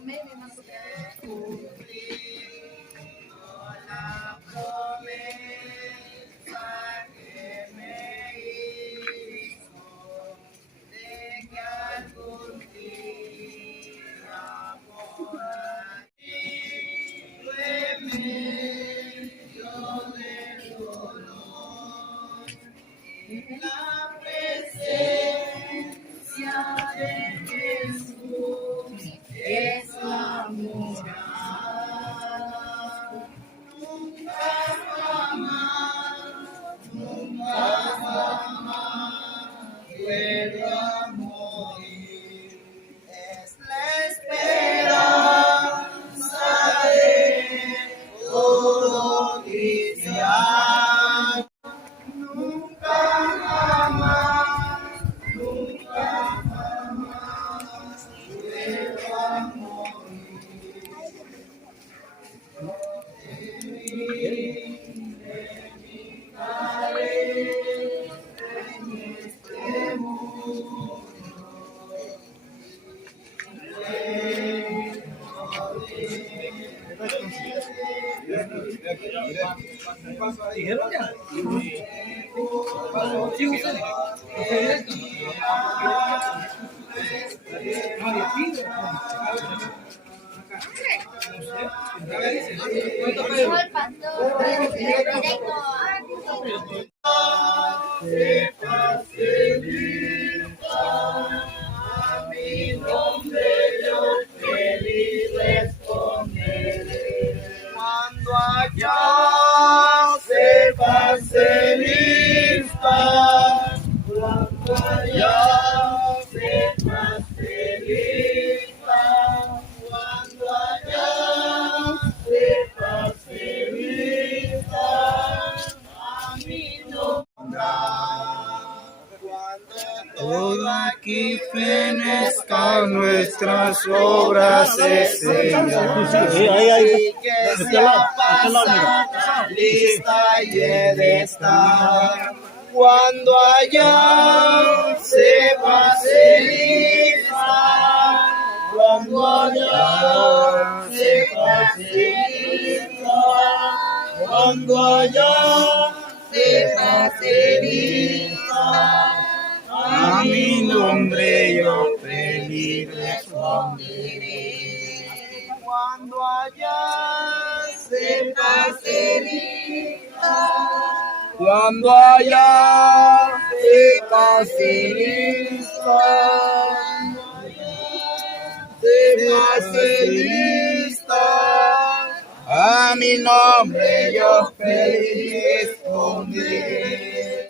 Amén, hermano. La promesa que me hizo de que algún día por aquí remedio del dolor la presencia de Jesús es la morada. Nunca jamás vuelvo a morir. Es la esperanza de todo cristiano. Nunca jamás vuelvo a ¿Dijeron ya? Sí, usted. A mi nombre yo feliz responderé. Cuando allá sepa ser lista, cuando allá sepa ser lista, cuando allá sepa ser lista, a mí no vendrá. Cuando todo aquí fenezcan nuestras obras esenciales, y que sea pasada, lista y he de estar. Cuando allá sepa ser lista, cuando allá sepa ser lista, cuando allá sepa ser lista, a mi nombre yo feliz responderé. Cuando allá sepa ser lista, cuando allá sepa ser lista, sepa ser lista, a mi nombre yo feliz responderé.